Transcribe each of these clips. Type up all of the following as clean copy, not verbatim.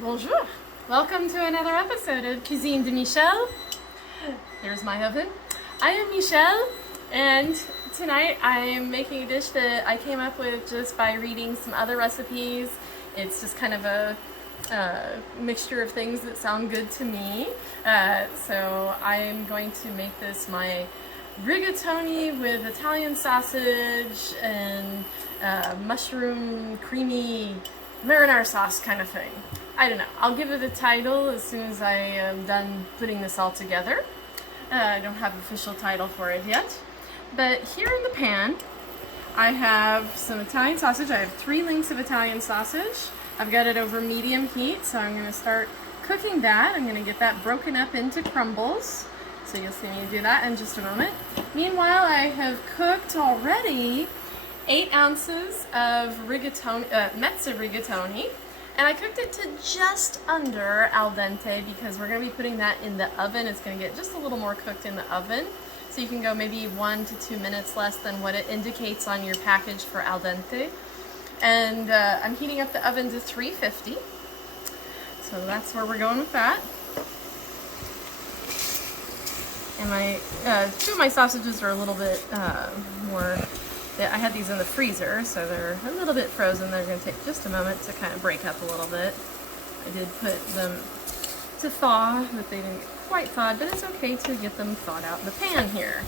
Bonjour! Welcome to another episode of Cuisine de Michel. There's my oven. I am Michelle, and tonight I am making a dish that I came up with just by reading some other recipes. It's just kind of a mixture of things that sound good to me. So I'm going to make this my rigatoni with Italian sausage and mushroom creamy marinara sauce kind of thing. I don't know. I'll give it a title as soon as I am done putting this all together. I don't have an official title for it yet. But here in the pan, I have some Italian sausage. I have 3 links of Italian sausage. I've got it over medium heat, so I'm going to start cooking that. I'm going to get that broken up into crumbles. So you'll see me do that in just a moment. Meanwhile, I have cooked already 8 ounces of rigatoni, Mezzi rigatoni, and I cooked it to just under al dente because we're going to be putting that in the oven. It's going to get just a little more cooked in the oven, so you can go maybe 1 to 2 minutes less than what it indicates on your package for al dente. And I'm heating up the oven to 350, so that's where we're going with that. And my 2 of my sausages are a little bit more. I had these in the freezer, so they're a little bit frozen. They're going to take just a moment to kind of break up a little bit. I did put them to thaw, but they didn't get quite thawed, but it's okay to get them thawed out in the pan here.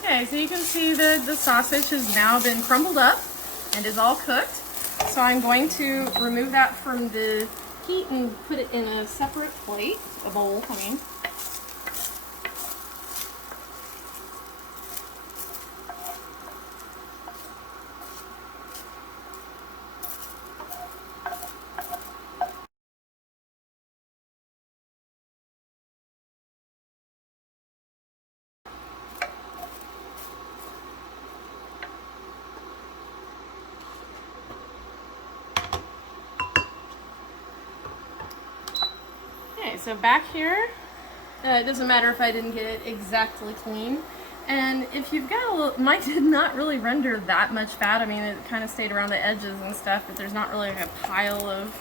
Okay, so you can see that the sausage has now been crumbled up and is all cooked. So I'm going to remove that from the heat and put it in a separate plate, a bowl, I mean. Okay, so back here, it doesn't matter if I didn't get it exactly clean. And if you've got a little, mine did not really render that much fat. I mean, it kind of stayed around the edges and stuff, but there's not really like a pile of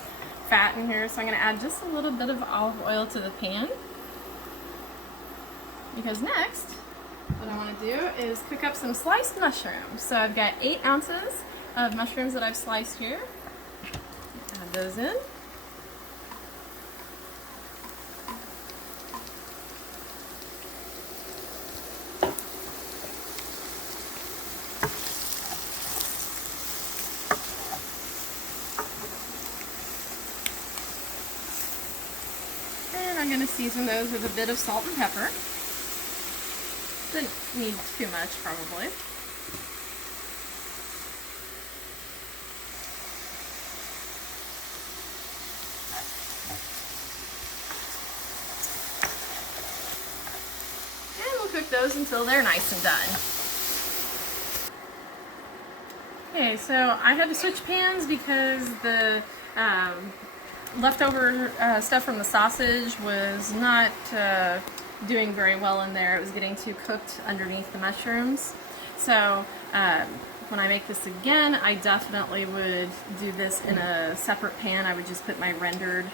fat in here. So I'm going to add just a little bit of olive oil to the pan. Because next, what I want to do is cook up some sliced mushrooms. So I've got 8 ounces of mushrooms that I've sliced here. Add those in. I'm going to season those with a bit of salt and pepper. Didn't need too much, probably. And we'll cook those until they're nice and done. Okay, so I had to switch pans because the leftover stuff from the sausage was not doing very well in there. It was getting too cooked underneath the mushrooms. So when I make this again, I definitely would do this in a separate pan. I would just put my rendered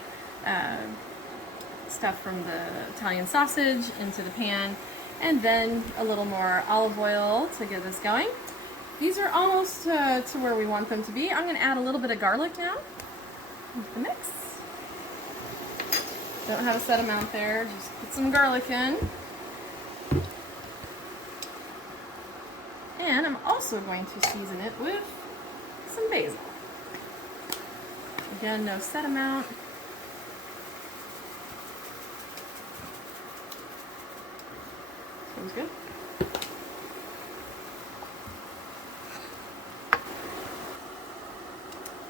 stuff from the Italian sausage into the pan, and then a little more olive oil to get this going. These are almost to where we want them to be. I'm going to add a little bit of garlic now into the mix. Don't have a set amount there, just put some garlic in. And I'm also going to season it with some basil. Again, no set amount. Sounds good.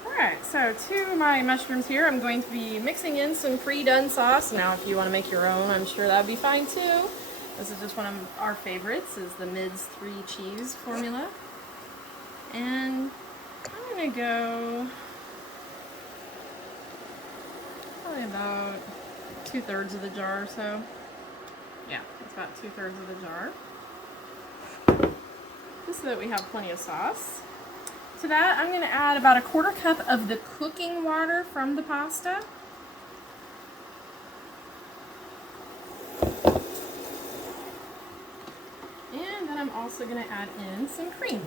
Alright, so to my mushrooms here, I'm going to be mixing in some pre-done sauce. Now, if you want to make your own, I'm sure that would be fine too. This is just one of our favorites, is the Mezzi 3 cheese formula. And I'm going to go probably about 2/3 of the jar or so. Yeah, that's about 2/3 of the jar. Just so that we have plenty of sauce. To that, I'm going to add about a 1/4 cup of the cooking water from the pasta. And then I'm also going to add in some cream.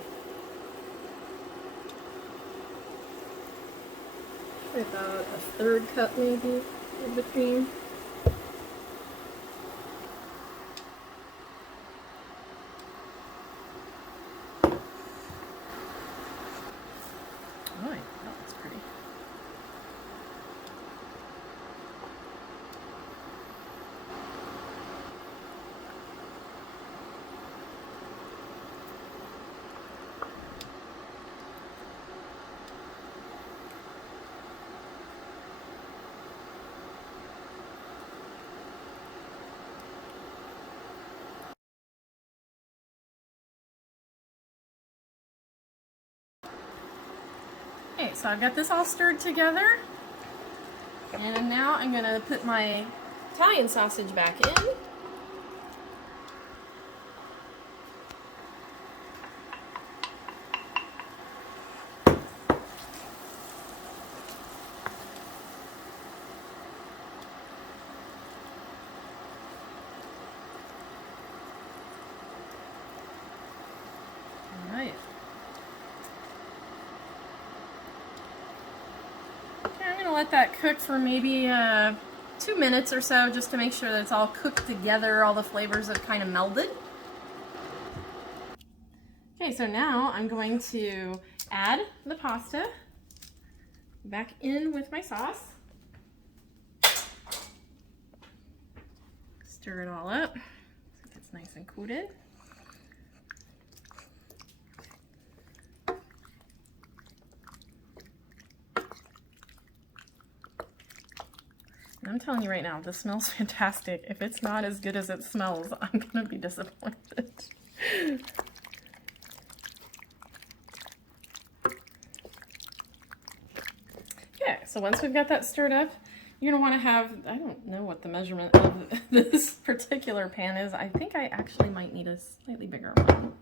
About a 1/3 cup maybe of the cream. Oh, that looks pretty. Okay, so I've got this all stirred together, and now I'm going to put my Italian sausage back in. All right. I'm going to let that cook for maybe 2 minutes or so, just to make sure that it's all cooked together, all the flavors have kind of melded. Okay, so now I'm going to add the pasta back in with my sauce. Stir it all up so it's nice and coated. I'm telling you right now, this smells fantastic. If it's not as good as it smells, I'm gonna be disappointed. Okay, so once we've got that stirred up, you're gonna wanna have, I don't know what the measurement of this particular pan is. I think I actually might need a slightly bigger one.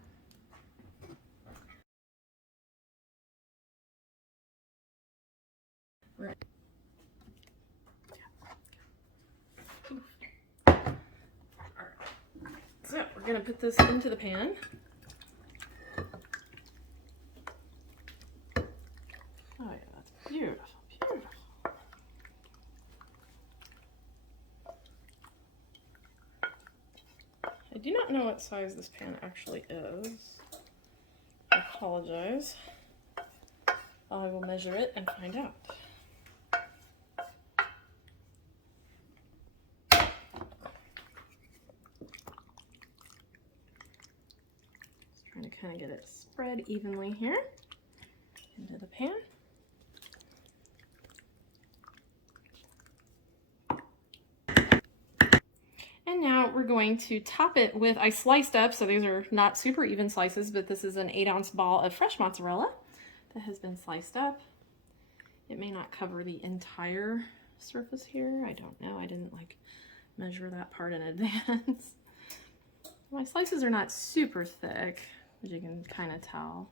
Right. So we're going to put this into the pan. Oh yeah, that's beautiful, beautiful. I do not know what size this pan actually is. I apologize. I will measure it and find out. Trying to kind of get it spread evenly here into the pan. And now we're going to top it with, I sliced up, so these are not super even slices, but this is an 8-ounce ball of fresh mozzarella that has been sliced up. It may not cover the entire surface here. I don't know. I didn't measure that part in advance. My slices are not super thick, as you can kind of tell.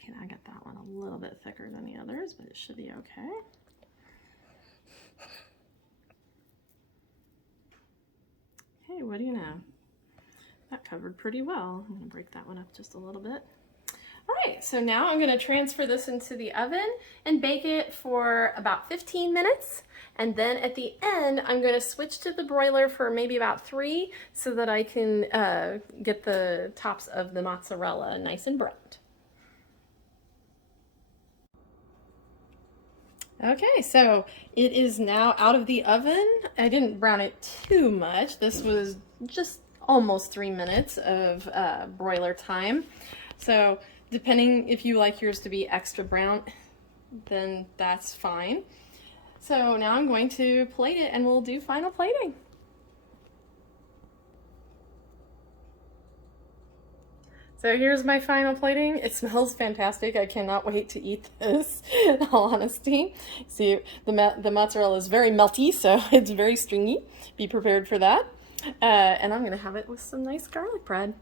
Okay, I got that one a little bit thicker than the others, but it should be okay. Hey, what do you know? That covered pretty well. I'm gonna break that one up just a little bit. All right, so now I'm gonna transfer this into the oven and bake it for about 15 minutes. And then at the end, I'm gonna switch to the broiler for maybe about 3 so that I can get the tops of the mozzarella nice and browned. Okay, so it is now out of the oven. I didn't brown it too much. This was just almost 3 minutes of broiler time. So depending if you like yours to be extra brown, then that's fine. So now I'm going to plate it and we'll do final plating. So here's my final plating. It smells fantastic. I cannot wait to eat this, in all honesty. See, the mozzarella is very melty, so it's very stringy. Be prepared for that. And I'm gonna have it with some nice garlic bread.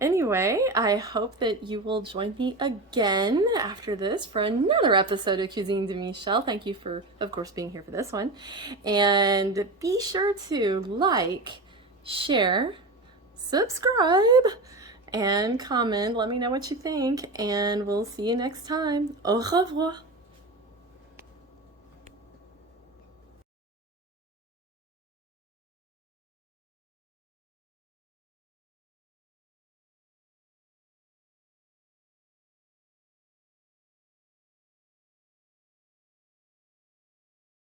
Anyway, I hope that you will join me again after this for another episode of Cuisine de Michel. Thank you for, of course, being here for this one. And be sure to like, share, subscribe, and comment. Let me know what you think, and we'll see you next time. Au revoir.